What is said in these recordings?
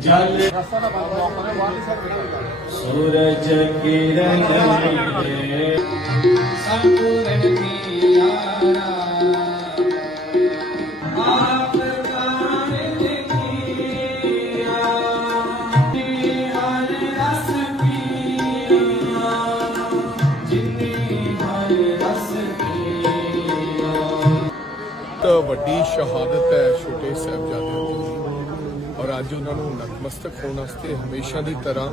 ਜਲ ਸੂਰਜ ਕਿਰਨ ਦੇ। ਸੰਪੂਰਨ ਕੀ ਵੱਡੀ ਸ਼ਹਾਦਤ ਹੈ ਛੋਟੇ ਸਾਹਿਬਜ਼ਾਦਿਆਂ ਦੀ। ਔਰ ਅੱਜ ਉਹਨਾਂ ਨੂੰ ਨਤਮਸਤਕ ਹੋਣ ਵਾਸਤੇ ਹਮੇਸ਼ਾ ਦੀ ਤਰ੍ਹਾਂ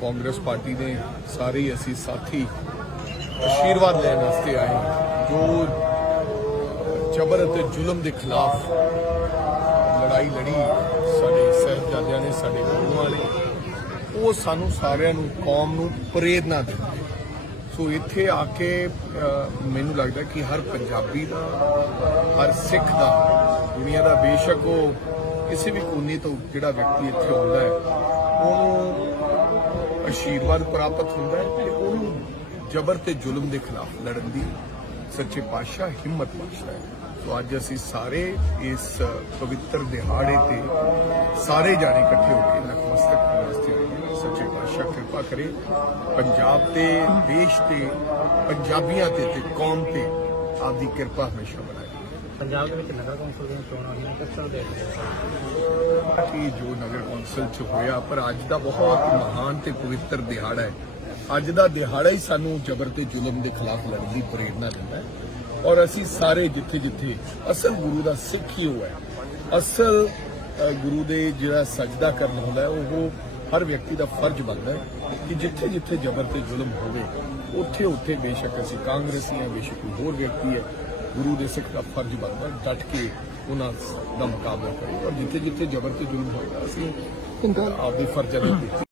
ਕਾਂਗਰਸ ਪਾਰਟੀ ਦੇ ਸਾਰੇ ਅਸੀਂ ਸਾਥੀ ਆਸ਼ੀਰਵਾਦ ਲੈਣ ਵਾਸਤੇ ਆਏ ਜੋ ਜ਼ਬਰ ਅਤੇ ਜ਼ੁਲਮ ਦੇ ਖਿਲਾਫ ਲੜਾਈ ਲੜੀ ਸਾਡੇ ਸਾਹਿਬਜ਼ਾਦਿਆਂ ਨੇ, ਸਾਡੇ ਗੁਰੂਆਂ ਨੇ, ਉਹ ਸਾਨੂੰ ਸਾਰਿਆਂ ਨੂੰ ਕੌਮ ਨੂੰ ਪ੍ਰੇਰਨਾ ਦਿੰਦੇ ਸੋ ਇੱਥੇ ਆ ਕੇ ਮੈਨੂੰ ਲੱਗਦਾ ਕਿ ਹਰ ਪੰਜਾਬੀ ਦਾ, ਹਰ ਸਿੱਖ ਦਾ, ਦੁਨੀਆ ਦਾ ਬੇਸ਼ੱਕ ਉਹ ਕਿਸੇ ਵੀ ਕੋਨੇ ਤੋਂ ਜਿਹੜਾ ਵਿਅਕਤੀ ਇੱਥੇ ਆਉਂਦਾ ਹੈ, ਉਹਨੂੰ ਆਸ਼ੀਰਵਾਦ ਪ੍ਰਾਪਤ ਹੁੰਦਾ ਹੈ ਤੇ ਉਹਨੂੰ ਜ਼ਬਰ ਤੇ ਜ਼ੁਲਮ ਦੇ ਖਿਲਾਫ ਲੜਨ ਦੀ ਸੱਚੇ ਪਾਤਸ਼ਾਹ ਹਿੰਮਤ ਬਖਸ਼ਦਾ ਹੈ। ਸੋ ਅੱਜ ਅਸੀਂ ਸਾਰੇ ਇਸ ਪਵਿੱਤਰ ਦਿਹਾੜੇ ਤੇ ਸਾਰੇ ਜਾਣੇ ਇਕੱਠੇ ਹੋ ਕੇ ਨਤਮਸਤਕ ਹੋਣ ਵਾਸਤੇ ਪਾਤਸ਼ਾਹ ਕਿਰਪਾ ਕਰੇ। ਪੰਜਾਬ ਤੇ ਦੇਸ਼ ਤੇ ਪੰਜਾਬੀਆਂ ਤੇ ਤੇ ਕੌਮ ਤੇ ਆਪਦੀ ਕਿਰਪਾ ਹਮੇਸ਼ਾ ਬਣਾਏ। ਪੰਜਾਬ ਦੇ ਵਿੱਚ ਨਗਰ ਕੌਂਸਲ ਦੀਆਂ ਚੋਣਾਂ ਹੋਈਆਂ ਕਿਸ ਤਰ੍ਹਾਂ ਹੋ? ਕਿ ਜੋ ਨਗਰ ਕੌਂਸਲ ਚ ਹੋਇਆ ਪਰ ਅੱਜ ਦਾ ਬਹੁਤ ਮਹਾਨ ਤੇ ਪਵਿੱਤਰ ਦਿਹਾੜਾ ਹੈ। ਅੱਜ ਦਾ ਦਿਹਾੜਾ ਹੀ ਸਾਨੂੰ ਜ਼ਬਰ ਤੇ ਜ਼ੁਲਮ ਦੇ ਖਿਲਾਫ ਲੜਨ ਦੀ ਪ੍ਰੇਰਣਾ ਦਿੰਦਾ ਹੈ। ਔਰ ਅਸੀਂ ਸਾਰੇ ਜਿੱਥੇ ਜਿੱਥੇ ਅਸਲ ਗੁਰੂ ਦਾ ਸਿੱਖ ਹੀ ਉਹ ਹੈ। ਅਸਲ ਗੁਰੂ ਦੇ ਜਿਹੜਾ ਸਜਦਾ ਕਰਨ ਹੁੰਦਾ ਉਹ ਹਰ ਵਿਅਕਤੀ ਦਾ ਫਰਜ਼ ਬਣਦਾ ਹੈ ਕਿ ਜਿੱਥੇ ਜਿੱਥੇ ਜ਼ਬਰ ਤੇ ਜ਼ੁਲਮ ਹੋਵੇ, ਉੱਥੇ ਉੱਥੇ ਬੇਸ਼ੱਕ ਅਸੀਂ ਕਾਂਗਰਸੀ ਹਾਂ, ਬੇਸ਼ੱਕ ਕੋਈ ਹੋਰ ਵਿਅਕਤੀ ਹੈ, ਗੁਰੂ ਦੇ ਸਿੱਖ ਦਾ ਫਰਜ਼ ਬਣਦਾ ਡਟ ਕੇ ਉਹਨਾਂ ਦਾ ਮੁਕਾਬਲਾ ਕਰੇ। ਔਰ ਜਿੱਥੇ ਜਿੱਥੇ ਜ਼ਬਰ ਤੇ ਜ਼ੁਲਮ ਹੋਏਗਾ ਅਸੀਂ ਆਪਦੇ ਫਰਜ਼ਾਂ ਦੇ ਉੱਤੇ